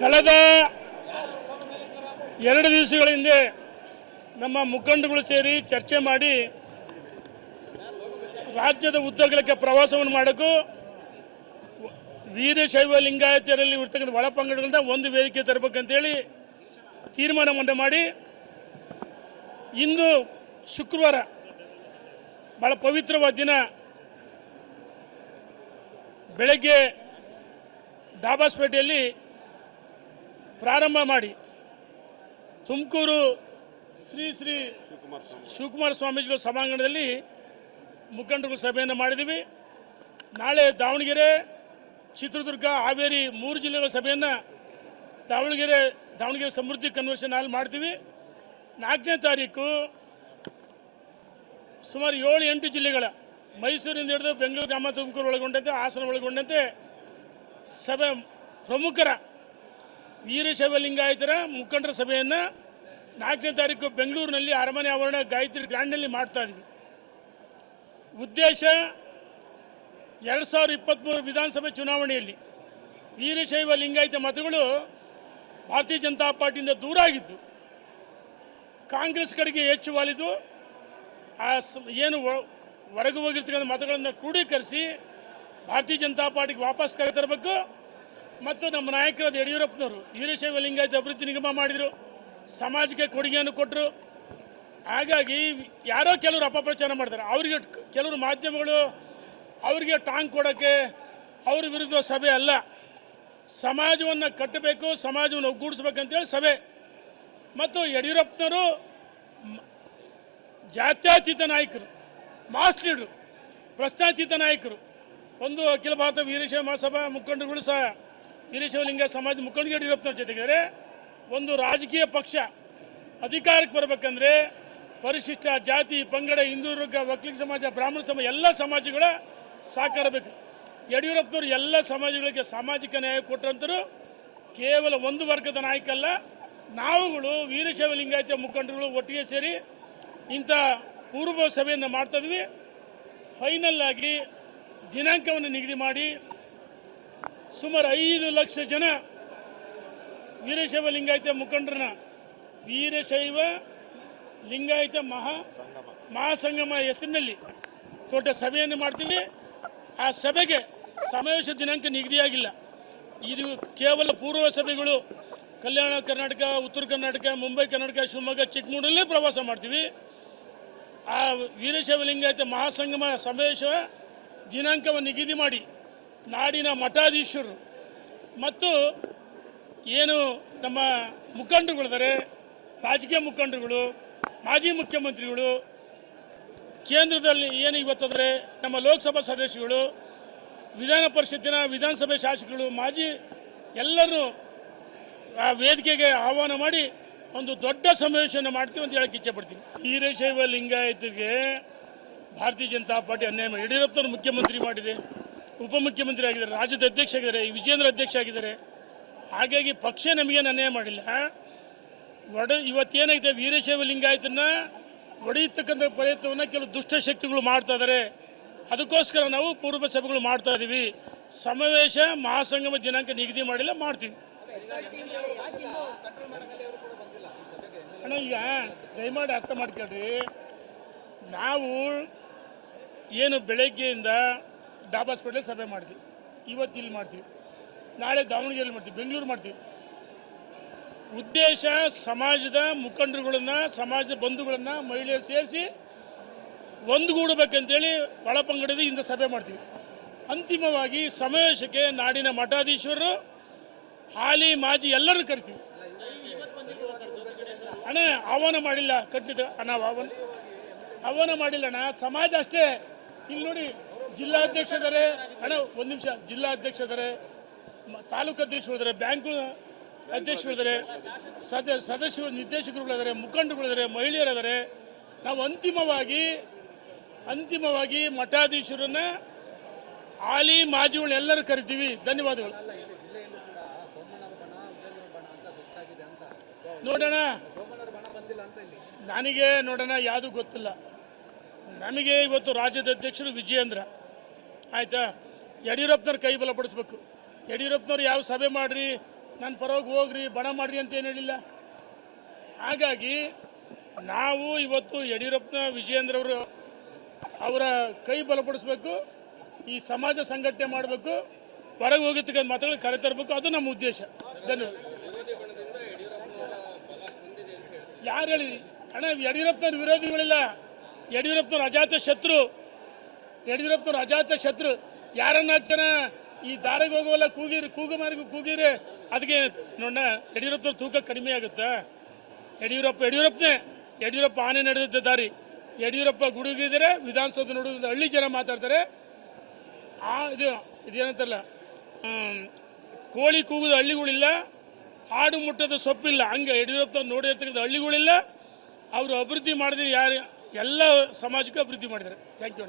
ಕಳೆದ 2 ದಿವಸಗಳ ಹಿಂದೆ ನಮ್ಮ ಮುಖಂಡಗಳು ಸೇರಿ ಚರ್ಚೆ ಮಾಡಿ ರಾಜ್ಯದ ಉದ್ದಗಲಕ್ಕೆ ಪ್ರವಾಸವನ್ನು ಮಾಡೋಕ್ಕೂ ವೀರಶೈವ ಲಿಂಗಾಯತರಲ್ಲಿ ಇರ್ತಕ್ಕಂಥ ಒಳಪಂಗಡಗಳನ್ನ ಒಂದು ವೇದಿಕೆ ತರಬೇಕಂತೇಳಿ ತೀರ್ಮಾನವನ್ನು ಮಾಡಿ ಇಂದು ಶುಕ್ರವಾರ ಭಾಳ ಪವಿತ್ರವಾದ ದಿನ ಬೆಳಗ್ಗೆ ಡಾಬಾಸ್ಪೇಟೆಯಲ್ಲಿ ಪ್ರಾರಂಭ ಮಾಡಿ ತುಮಕೂರು ಶ್ರೀ ಶ್ರೀ ಶಿವಕುಮಾರ ಸ್ವಾಮೀಜಿಗಳ ಸಭಾಂಗಣದಲ್ಲಿ ಮುಖಂಡರುಗಳ ಸಭೆಯನ್ನು ಮಾಡಿದ್ದೀವಿ. ನಾಳೆ ದಾವಣಗೆರೆ, ಚಿತ್ರದುರ್ಗ, ಹಾವೇರಿ 3 ಜಿಲ್ಲೆಗಳ ಸಭೆಯನ್ನು ದಾವಣಗೆರೆ ಸಮೃದ್ಧಿ ಕನ್ವೆನ್ಷನ್ ಹಾಲ್ ಮಾಡ್ತೀವಿ. 4ನೇ ತಾರೀಕು ಸುಮಾರು 7-8 ಜಿಲ್ಲೆಗಳ ಮೈಸೂರಿಂದ ಹಿಡಿದು ಬೆಂಗಳೂರು, ಗ್ರಾಮ, ತುಮಕೂರು ಒಳಗೊಂಡಂತೆ, ಹಾಸನ ಒಳಗೊಂಡಂತೆ ಸಭೆ ಪ್ರಮುಖರ ವೀರಶೈವ ಲಿಂಗಾಯತರ ಮುಖಂಡರ ಸಭೆಯನ್ನು 4ನೇ ತಾರೀಕು ಬೆಂಗಳೂರಿನಲ್ಲಿ ಅರಮನೆ ಆವರಣ ಗಾಯತ್ರಿ ಗ್ರ್ಯಾಂಡ್ನಲ್ಲಿ ಮಾಡ್ತಾ ಇದ್ವಿ. ಉದ್ದೇಶ 2023 ವಿಧಾನಸಭೆ ಚುನಾವಣೆಯಲ್ಲಿ ವೀರಶೈವ ಲಿಂಗಾಯತ ಮತಗಳು ಭಾರತೀಯ ಜನತಾ ಪಾರ್ಟಿಯಿಂದ ದೂರ ಆಗಿದ್ದು, ಕಾಂಗ್ರೆಸ್ ಕಡೆಗೆ ಹೆಚ್ಚು ವಾಲಿದ್ದು, ಏನು ಹೊರಗೆ ಹೋಗಿರ್ತಕ್ಕಂಥ ಮತಗಳನ್ನು ಕ್ರೋಢೀಕರಿಸಿ ಭಾರತೀಯ ಜನತಾ ಪಾರ್ಟಿಗೆ ವಾಪಸ್ ಕರೆತರಬೇಕು. ಮತ್ತು ನಮ್ಮ ನಾಯಕರಾದ ಯಡಿಯೂರಪ್ಪನವರು ವೀರಶೈವ ಲಿಂಗಾಯತ ಅಭಿವೃದ್ಧಿ ನಿಗಮ ಮಾಡಿದರು, ಸಮಾಜಕ್ಕೆ ಕೊಡುಗೆಯನ್ನು ಕೊಟ್ಟರು. ಹಾಗಾಗಿ ಯಾರೋ ಕೆಲವರು ಅಪಪ್ರಚಾರ ಮಾಡ್ತಾರೆ. ಅವರಿಗೆ ಕೆಲವರು ಮಾಧ್ಯಮಗಳು ಅವರಿಗೆ ಟಾಂಗ್ ಕೊಡೋಕ್ಕೆ ಅವ್ರ ವಿರುದ್ಧ ಸಭೆ ಅಲ್ಲ, ಸಮಾಜವನ್ನು ಕಟ್ಟಬೇಕು, ಸಮಾಜವನ್ನು ಒಗ್ಗೂಡಿಸ್ಬೇಕಂತೇಳಿ ಸಭೆ. ಮತ್ತು ಯಡಿಯೂರಪ್ಪನವರು ಜಾತ್ಯತೀತ ನಾಯಕರು, ಮಾಸ್ ಲೀಡರು, ಪ್ರಶ್ನಾತೀತ ನಾಯಕರು. ಒಂದು ಅಖಿಲ ಭಾರತ ವೀರಶೈವ ಮಹಾಸಭಾ ಮುಖಂಡರುಗಳು ಸಹ ವೀರಶೈವ ಲಿಂಗಾಯತ ಸಮಾಜ ಮುಖಂಡರು ಯಡಿಯೂರಪ್ಪನವ್ರ ಜೊತೆಗಿದ್ದಾರೆ. ಒಂದು ರಾಜಕೀಯ ಪಕ್ಷ ಅಧಿಕಾರಕ್ಕೆ ಬರಬೇಕಂದ್ರೆ ಪರಿಶಿಷ್ಟ ಜಾತಿ, ಪಂಗಡ, ಹಿಂದೂ ವರ್ಗ, ಒಕ್ಕಲಿಗ ಸಮಾಜ, ಬ್ರಾಹ್ಮಣ ಸಮಾಜ ಎಲ್ಲ ಸಮಾಜಗಳ ಸಹಕಾರ ಬೇಕು. ಯಡಿಯೂರಪ್ಪನವರು ಎಲ್ಲ ಸಮಾಜಗಳಿಗೆ ಸಾಮಾಜಿಕ ನ್ಯಾಯ ಕೊಟ್ಟಂತರು ಕೇವಲ ಒಂದು ವರ್ಗದ ನಾಯಕ ಅಲ್ಲ. ನಾವುಗಳು ವೀರಶೈವ ಲಿಂಗಾಯತ ಮುಖಂಡರುಗಳು ಒಟ್ಟಿಗೆ ಸೇರಿ ಇಂಥ ಪೂರ್ವ ಸಭೆಯನ್ನು ಮಾಡ್ತಾಯಿದ್ವಿ. ಫೈನಲ್ ಆಗಿ ದಿನಾಂಕವನ್ನು ನಿಗದಿ ಮಾಡಿ ಸುಮಾರು 5 ಲಕ್ಷ ಜನ ವೀರಶೈವ ಲಿಂಗಾಯತ ಮುಖಂಡರನ್ನ ವೀರಶೈವ ಲಿಂಗಾಯತ ಮಹಾಸಂಗಮ ಹೆಸರಿನಲ್ಲಿ ದೊಡ್ಡ ಸಭೆಯನ್ನು ಮಾಡ್ತೀವಿ. ಆ ಸಭೆಗೆ ಸಮಾವೇಶ ದಿನಾಂಕ ನಿಗದಿಯಾಗಿಲ್ಲ. ಇದು ಕೇವಲ ಪೂರ್ವ ಸಭೆಗಳು ಕಲ್ಯಾಣ ಕರ್ನಾಟಕ, ಉತ್ತರ ಕರ್ನಾಟಕ, ಮುಂಬೈ ಕರ್ನಾಟಕ, ಶಿವಮೊಗ್ಗ, ಚಿಕ್ಕಮಗಳೂರಲ್ಲೇ ಪ್ರವಾಸ ಮಾಡ್ತೀವಿ. ಆ ವೀರಶೈವ ಲಿಂಗಾಯತ ಮಹಾಸಂಗಮ ಸಮಾವೇಶ ದಿನಾಂಕವನ್ನು ನಿಗದಿ ಮಾಡಿ ನಾಡಿನ ಮಠಾಧೀಶರು ಮತ್ತು ಏನು ನಮ್ಮ ಮುಖಂಡರುಗಳಿದ್ದಾರೆ, ರಾಜಕೀಯ ಮುಖಂಡರುಗಳು, ಮಾಜಿ ಮುಖ್ಯಮಂತ್ರಿಗಳು, ಕೇಂದ್ರದಲ್ಲಿ ಏನು ಇವತ್ತಾದರೆ ನಮ್ಮ ಲೋಕಸಭಾ ಸದಸ್ಯರುಗಳು, ವಿಧಾನ ಪರಿಷತ್ತಿನ ವಿಧಾನಸಭೆ ಶಾಸಕರು, ಮಾಜಿ ಎಲ್ಲರೂ ಆ ವೇದಿಕೆಗೆ ಆಹ್ವಾನ ಮಾಡಿ ಒಂದು ದೊಡ್ಡ ಸಮಾವೇಶವನ್ನು ಮಾಡ್ತೀವಿ ಅಂತ ಹೇಳಕ್ಕೆ ಇಚ್ಛೆಪಡ್ತೀನಿ. ವೀರಶೈವ ಲಿಂಗಾಯತರಿಗೆ ಭಾರತೀಯ ಜನತಾ ಪಾರ್ಟಿ ಅನ್ಯಾಯ ಮಾಡಿ ಯಡಿಯೂರಪ್ಪನವರು ಮುಖ್ಯಮಂತ್ರಿ ಮಾಡಿದೆ, ಉಪಮುಖ್ಯಮಂತ್ರಿ ಆಗಿದ್ದಾರೆ, ರಾಜ್ಯದ ಅಧ್ಯಕ್ಷ ಆಗಿದ್ದಾರೆ, ವಿಜೇಂದ್ರ ಅಧ್ಯಕ್ಷ ಆಗಿದ್ದಾರೆ. ಹಾಗಾಗಿ ಪಕ್ಷ ನಮಗೇನು ಅನ್ಯಾಯ ಮಾಡಿಲ್ಲ. ಇವತ್ತೇನೈತೆ ವೀರಶೈವ ಲಿಂಗಾಯತನ ಒಡೆಯತಕ್ಕಂಥ ಪ್ರಯತ್ನವನ್ನು ಕೆಲವು ದುಷ್ಟಶಕ್ತಿಗಳು ಮಾಡ್ತಾ ಇದ್ದಾರೆ. ಅದಕ್ಕೋಸ್ಕರ ನಾವು ಪೂರ್ವ ಸಭೆಗಳು ಮಾಡ್ತಾ ಇದ್ದೀವಿ. ಸಮಾವೇಶ ಮಹಾಸಂಗಮ ದಿನಾಂಕ ನಿಗದಿ ಮಾಡಿಲ್ಲ, ಮಾಡ್ತೀವಿ. ಅಣ್ಣ, ಈಗ ದಯಮಾಡಿ ಅರ್ಥ ಮಾಡ್ಕೊಳ್ರಿ. ನಾವು ಏನು ಬೆಳಗ್ಗೆಯಿಂದ ಡಾಬಾಸ್ಪೇಟೆಲ್ ಸಭೆ ಮಾಡ್ತೀವಿ, ಇವತ್ತು ಇಲ್ಲಿ ಮಾಡ್ತೀವಿ, ನಾಳೆ ದಾವಣಗೆರೆಯಲ್ಲಿ ಮಾಡ್ತೀವಿ, ಬೆಂಗಳೂರು ಮಾಡ್ತೀವಿ. ಉದ್ದೇಶ ಸಮಾಜದ ಮುಖಂಡರುಗಳನ್ನು, ಸಮಾಜದ ಬಂಧುಗಳನ್ನು, ಮಹಿಳೆಯರು ಸೇರಿಸಿ ಒಂದುಗೂಡಬೇಕಂತೇಳಿ ಒಳಪಂಗಡದ ಇಂದ ಸಭೆ ಮಾಡ್ತೀವಿ. ಅಂತಿಮವಾಗಿ ಸಮಾವೇಶಕ್ಕೆ ನಾಡಿನ ಮಠಾಧೀಶರು, ಹಾಲಿ ಮಾಜಿ ಎಲ್ಲರೂ ಕರಿತೀವಿ. ಅಣ್ಣ, ಆಹ್ವಾನ ಮಾಡಿಲ್ಲ, ಖಂಡಿತ ನಾವು ಆಹ್ವಾನ ಮಾಡಿಲ್ಲ ಅಣ್ಣ. ಸಮಾಜ ಅಷ್ಟೇ. ಇಲ್ಲಿ ನೋಡಿ, ಜಿಲ್ಲಾಧ್ಯಕ್ಷ ಇದ್ದಾರೆ ಅಣ್ಣ, ಒಂದು ನಿಮಿಷ. ಜಿಲ್ಲಾಧ್ಯಕ್ಷ ಇದ್ದಾರೆ, ತಾಲೂಕು ಅಧ್ಯಕ್ಷರು ಇದ್ದಾರೆ, ಬ್ಯಾಂಕು ಅಧ್ಯಕ್ಷರು ಇದ್ದಾರೆ, ಸದಸ್ಯರು, ನಿರ್ದೇಶಕರುಗಳಿದ್ದಾರೆ, ಮುಖಂಡರುಗಳಿದ್ದಾರೆ, ಮಹಿಳೆಯರಿದ್ದಾರೆ. ನಾವು ಅಂತಿಮವಾಗಿ ಮಠಾಧೀಶರನ್ನ, ಹಾಲಿ ಮಾಜಿಗಳನ್ನೆಲ್ಲರೂ ಕರಿತೀವಿ. ಧನ್ಯವಾದಗಳು. ನೋಡೋಣ, ನನಗೆ ನೋಡೋಣ, ಯಾವುದೂ ಗೊತ್ತಿಲ್ಲ. ನಮಗೆ ಇವತ್ತು ರಾಜ್ಯದ ಅಧ್ಯಕ್ಷರು ವಿಜಯೇಂದ್ರ, ಆಯಿತಾ, ಯಡಿಯೂರಪ್ಪನವ್ರ ಕೈ ಬಲಪಡಿಸ್ಬೇಕು. ಯಡಿಯೂರಪ್ಪನವ್ರು ಯಾವ ಸಭೆ ಮಾಡಿರಿ, ನನ್ನ ಪರವಾಗಿ ಹೋಗ್ರಿ ಬಣ ಮಾಡ್ರಿ ಅಂತ ಏನು ಹೇಳಿಲ್ಲ. ಹಾಗಾಗಿ ನಾವು ಇವತ್ತು ಯಡಿಯೂರಪ್ಪನ ವಿಜಯೇಂದ್ರ ಅವರ ಕೈ ಬಲಪಡಿಸಬೇಕು, ಈ ಸಮಾಜ ಸಂಘಟನೆ ಮಾಡಬೇಕು, ಹೊರಗೆ ಹೋಗಿರ್ತಕ್ಕಂಥ ಮಾತುಗಳು ಕರೆತರಬೇಕು, ಅದು ನಮ್ಮ ಉದ್ದೇಶ. ಧನ್ಯವಾದ. ಯಾರು ಹೇಳಿ ಅಣ್ಣ? ಯಡಿಯೂರಪ್ಪನವ್ರ ವಿರೋಧಿಗಳಿಲ್ಲ, ಯಡಿಯೂರಪ್ಪನವ್ರ ಅಜಾತ ಶತ್ರು. ಯಾರನ್ನ ಜನ ಈ ದಾರಿಗೆ ಹೋಗುವಲ್ಲ ಕೂಗಿರಿ ಅದಕ್ಕೆ ನೋಡ ಯಡಿಯೂರಪ್ಪನವ್ರ ತೂಕ ಕಡಿಮೆ ಆಗುತ್ತಾ? ಯಡಿಯೂರಪ್ಪ ಆನೆ ನಡೆದಿದ್ದ ದಾರಿ. ಯಡಿಯೂರಪ್ಪ ಗುಡುಗಿದರೆ ವಿಧಾನಸೌಧ ನೋಡೋದು ಹಳ್ಳಿ ಜನ ಮಾತಾಡ್ತಾರೆ. ಇದೇನಂತಾರಲ್ಲ, ಕೋಳಿ ಕೂಗುದ ಹಳ್ಳಿಗಳಿಲ್ಲ, ಆಡು ಮುಟ್ಟದ ಸೊಪ್ಪಿಲ್ಲ. ಹಂಗೆ ಯಡಿಯೂರಪ್ಪ ನೋಡಿರ್ತಕ್ಕಂಥ ಹಳ್ಳಿಗಳಿಲ್ಲ. ಅವರು ಅಭಿವೃದ್ಧಿ ಮಾಡಿದ್ರೆ ಎಲ್ಲ ಸಮಾಜಕ್ಕೆ ಅಭಿವೃದ್ಧಿ ಮಾಡಿದ್ದಾರೆ. Thank you.